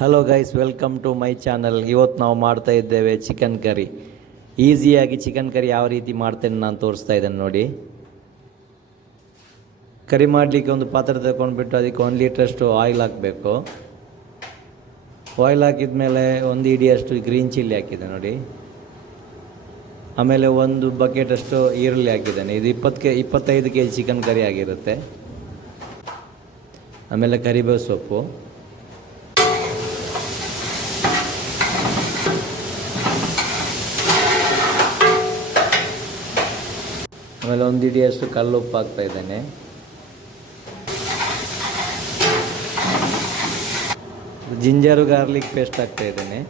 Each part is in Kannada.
Hello guys, welcome to my channel. ಇವತ್ತು ನಾವು ಮಾಡ್ತಾ ಇದ್ದೇವೆ ಚಿಕನ್ ಕರಿ. ಈಸಿಯಾಗಿ ಚಿಕನ್ ಕರಿ ಯಾವ ರೀತಿ ಮಾಡ್ತೇನೆ ನಾನು ತೋರಿಸ್ತಾ ಇದ್ದೇನೆ ನೋಡಿ. ಕರಿ ಮಾಡಲಿಕ್ಕೆ ಒಂದು ಪಾತ್ರೆ ತಗೊಂಡ್ಬಿಟ್ಟು ಅದಕ್ಕೆ 1 ಲೀಟ್ರಷ್ಟು ಆಯಿಲ್ ಹಾಕಬೇಕು. ಆಯಿಲ್ ಹಾಕಿದ ಮೇಲೆ 1 ಹಿಡಿಯಷ್ಟು ಗ್ರೀನ್ ಚಿಲ್ಲಿ ಹಾಕಿದೆ ನೋಡಿ. ಆಮೇಲೆ 1 ಬಕೆಟಷ್ಟು ಈರುಳ್ಳಿ ಹಾಕಿದ್ದೇನೆ. ಇದು 25 kg ಚಿಕನ್ ಕರಿ ಆಗಿರುತ್ತೆ. ಆಮೇಲೆ ಕರಿಬೇವು ಸೊಪ್ಪು, ಆಮೇಲೆ 1 ಹಿಡಿಯಷ್ಟು ಕಲ್ಲುಪ್ಪು ಹಾಕ್ತಾ ಇದ್ದೇನೆ. ಜಿಂಜರು ಗಾರ್ಲಿಕ್ ಪೇಸ್ಟ್ ಹಾಕ್ತಾ ಇದ್ದೇನೆ.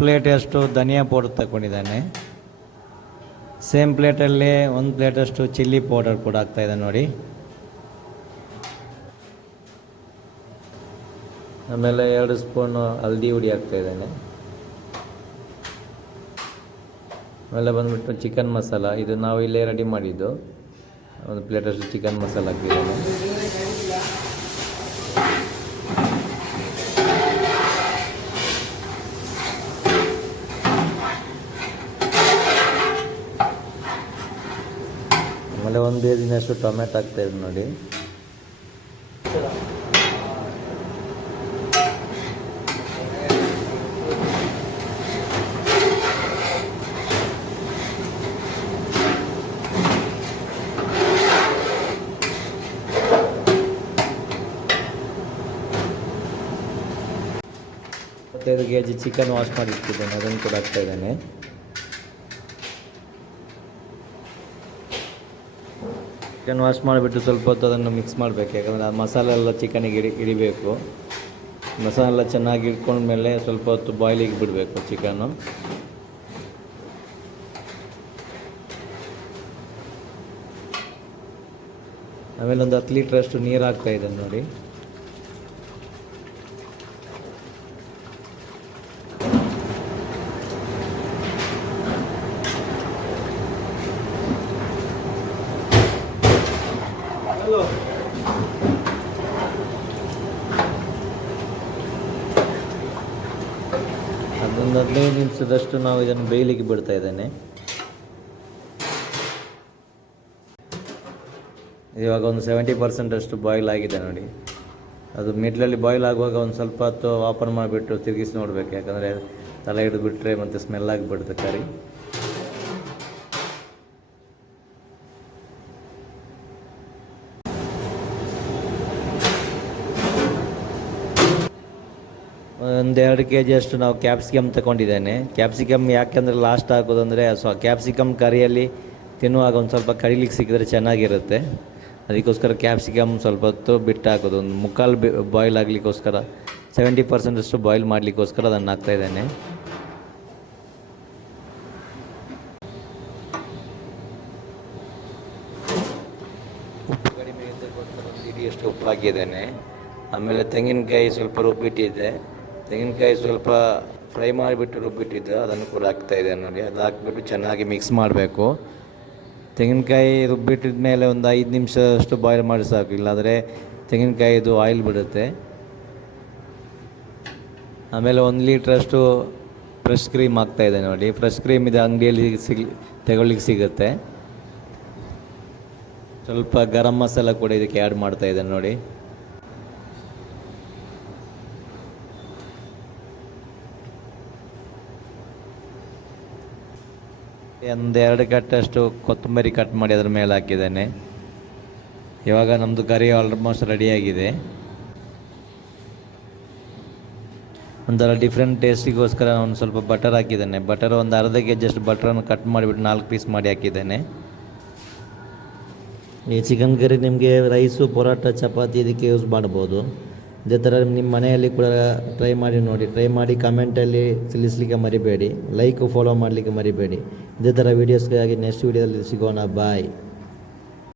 ಪ್ಲೇಟಷ್ಟು ಧನಿಯಾ ಪೌಡರ್ ತಗೊಂಡಿದ್ದಾನೆ. ಸೇಮ್ ಪ್ಲೇಟಲ್ಲಿ 1 ಪ್ಲೇಟಷ್ಟು ಚಿಲ್ಲಿ ಪೌಡರ್ ಕೂಡ ಹಾಕ್ತಾ ಇದ್ದಾನೆ ನೋಡಿ. ಆಮೇಲೆ 2 ಸ್ಪೂನ್ ಹಲ್ದಿ ಹುಡಿ ಹಾಕ್ತಾ ಇದ್ದೇನೆ. ಆಮೇಲೆ ಬಂದುಬಿಟ್ಟು ಚಿಕನ್ ಮಸಾಲ, ಇದು ನಾವು ಇಲ್ಲೇ ರೆಡಿ ಮಾಡಿದ್ದು. 1 ಪ್ಲೇಟಷ್ಟು ಚಿಕನ್ ಮಸಾಲ ಹಾಕಿದ್ದೇನೆ. ಆಮೇಲೆ 1 ಬೇರಿನಷ್ಟು ಟೊಮೆಟೊ ಹಾಕ್ತಾ ಇದ್ದೀನಿ ನೋಡಿ. $25 kg ಚಿಕನ್ ವಾಶ್ ಮಾಡಿ ಇಟ್ಟಿದ್ದೇನೆ, ಅದನ್ನು ಕೂಡ ಹಾಕ್ತಾ ಇದ್ದೇನೆ. ಚಿಕನ್ ವಾಶ್ ಮಾಡಿಬಿಟ್ಟು ಸ್ವಲ್ಪ ಹೊತ್ತು ಅದನ್ನು ಮಿಕ್ಸ್ ಮಾಡಬೇಕು, ಯಾಕಂದರೆ ಆ ಮಸಾಲೆ ಎಲ್ಲ ಚಿಕನಿಗೆ ಹಿಡಿಬೇಕು. ಮಸಾಲೆ ಎಲ್ಲ ಚೆನ್ನಾಗಿ ಇಟ್ಕೊಂಡ್ಮೇಲೆ ಸ್ವಲ್ಪ ಹೊತ್ತು ಬಾಯ್ಲಿಗೆ ಬಿಡಬೇಕು ಚಿಕನ್ನು. ಆಮೇಲೆ 1 10 ಲೀಟ್ರಷ್ಟು ನೀರು ಹಾಕ್ತಾ ಇದ್ದೇನೆ ನೋಡಿ. ಅದೊಂದು 15 ನಿಮಿಷದಷ್ಟು ನಾವು ಇದನ್ನು ಬೇಯಲಿಕ್ಕೆ ಬಿಡ್ತಾ ಇದ್ದೇನೆ. ಇವಾಗ ಒಂದು 70% ಅಷ್ಟು ಬಾಯ್ಲ್ ಆಗಿದೆ ನೋಡಿ. ಅದು ಮಿಡ್ಲಲ್ಲಿ ಬಾಯ್ಲ್ ಆಗುವಾಗ ಒಂದು ಸ್ವಲ್ಪ ಹೊತ್ತು ಓಪನ್ ಮಾಡಿಬಿಟ್ಟು ತಿರುಗಿಸಿ ನೋಡಬೇಕು, ಯಾಕಂದರೆ ತಲೆ ಹಿಡಿದು ಬಿಟ್ಟರೆ ಮತ್ತು ಸ್ಮೆಲ್ ಆಗಿಬಿಡುತ್ತೆ ಕರಿ. ಒಂದು 2 kg ಅಷ್ಟು ನಾವು ಕ್ಯಾಪ್ಸಿಕಮ್ ತಗೊಂಡಿದ್ದೇನೆ. ಕ್ಯಾಪ್ಸಿಕಮ್ ಯಾಕೆಂದರೆ ಲಾಸ್ಟ್ ಹಾಕೋದಂದರೆ ಕ್ಯಾಪ್ಸಿಕಮ್ ಕರಿಯಲ್ಲಿ ತಿನ್ನುವಾಗ ಒಂದು ಸ್ವಲ್ಪ ಕರಿಲಿಕ್ಕೆ ಸಿಕ್ಕಿದ್ರೆ ಚೆನ್ನಾಗಿರುತ್ತೆ. ಅದಕ್ಕೋಸ್ಕರ ಕ್ಯಾಪ್ಸಿಕಮ್ ಸ್ವಲ್ಪ ಹೊತ್ತು ಬಿಟ್ಟು ಹಾಕೋದು, ಒಂದು 3/4 ಬಾಯ್ಲ್ ಆಗಲಿಕ್ಕೋಸ್ಕರ, 70% ಅಷ್ಟು ಬಾಯ್ಲ್ ಮಾಡಲಿಕ್ಕೋಸ್ಕರ ಅದನ್ನು ಹಾಕ್ತಾ ಇದ್ದೇನೆ. ಉಪ್ಪು ಕಡಿಮೆ ಇದ್ದಕ್ಕೋಸ್ಕರ 1 ಹಿಡಿಯಷ್ಟು ಉಪ್ಪು ಹಾಕಿದ್ದೇನೆ. ಆಮೇಲೆ ತೆಂಗಿನಕಾಯಿ ಸ್ವಲ್ಪ ರುಬ್ಬಿಟ್ಟಿದ್ದೆ, ತೆಂಗಿನಕಾಯಿ ಸ್ವಲ್ಪ ಫ್ರೈ ಮಾಡಿಬಿಟ್ಟು ರುಬ್ಬಿಟ್ಟಿದ್ದು, ಅದನ್ನು ಕೂಡ ಹಾಕ್ತಾ ಇದ್ದೇನೆ ನೋಡಿ. ಅದು ಹಾಕ್ಬಿಟ್ಟು ಚೆನ್ನಾಗಿ ಮಿಕ್ಸ್ ಮಾಡಬೇಕು. ತೆಂಗಿನಕಾಯಿ ರುಬ್ಬಿಟ್ಟಿದ ಮೇಲೆ ಒಂದು 5 ನಿಮಿಷದಷ್ಟು ಬಾಯ್ಲ್ ಮಾಡಿ ಸಾಕು, ಇಲ್ಲಾಂದರೆ ತೆಂಗಿನಕಾಯಿದು ಆಯಿಲ್ ಬಿಡುತ್ತೆ. ಆಮೇಲೆ 1 ಲೀಟ್ರಷ್ಟು ಫ್ರೆಶ್ ಕ್ರೀಮ್ ಹಾಕ್ತಾ ಇದೆ ನೋಡಿ. ಫ್ರೆಶ್ ಕ್ರೀಮ್ ಇದು ಅಂಗಡಿಯಲ್ಲಿ ತಗೊಳ್ಳಿಕ್ಕೆ ಸಿಗುತ್ತೆ. ಸ್ವಲ್ಪ ಗರಂ ಮಸಾಲ ಕೂಡ ಇದಕ್ಕೆ ಆ್ಯಡ್ ಮಾಡ್ತಾ ಇದ್ದೇನೆ ನೋಡಿ. ಒಂದು 2 ಕಟ್ಟಷ್ಟು ಕೊತ್ತಂಬರಿ ಕಟ್ ಮಾಡಿ ಅದರ ಮೇಲೆ ಹಾಕಿದ್ದೇನೆ. ಇವಾಗ ನಮ್ಮದು ಕರಿ ಆಲ್ಮೋಸ್ಟ್ ರೆಡಿಯಾಗಿದೆ. ಒಂಥರ ಡಿಫ್ರೆಂಟ್ ಟೇಸ್ಟಿಗೋಸ್ಕರ ಒಂದು ಸ್ವಲ್ಪ ಬಟರ್ ಹಾಕಿದ್ದೇನೆ. ಬಟರ್ ಒಂದು ಅರ್ಧ kg ಅಷ್ಟು ಬಟರನ್ನು ಕಟ್ ಮಾಡಿಬಿಟ್ಟು 4 ಪೀಸ್ ಮಾಡಿ ಹಾಕಿದ್ದೇನೆ. ಈ ಚಿಕನ್ ಕರಿ ನಿಮಗೆ ರೈಸು, ಪರೋಟ, ಚಪಾತಿ ಇದಕ್ಕೆ ಯೂಸ್ ಮಾಡ್ಬೋದು. ಇದೇ ಥರ ನಿಮ್ಮ ಮನೆಯಲ್ಲಿ ಕೂಡ ಟ್ರೈ ಮಾಡಿ ನೋಡಿ. ಟ್ರೈ ಮಾಡಿ ಕಮೆಂಟಲ್ಲಿ ತಿಳಿಸ್ಲಿಕ್ಕೆ ಮರಿಬೇಡಿ. ಲೈಕ್, ಫಾಲೋ ಮಾಡಲಿಕ್ಕೆ ಮರಿಬೇಡಿ. ಇದೇ ಥರ ವೀಡಿಯೋಸ್ಗಾಗಿ ನೆಕ್ಸ್ಟ್ ವೀಡಿಯೋದಲ್ಲಿ ಸಿಗೋಣ. ಬಾಯ್.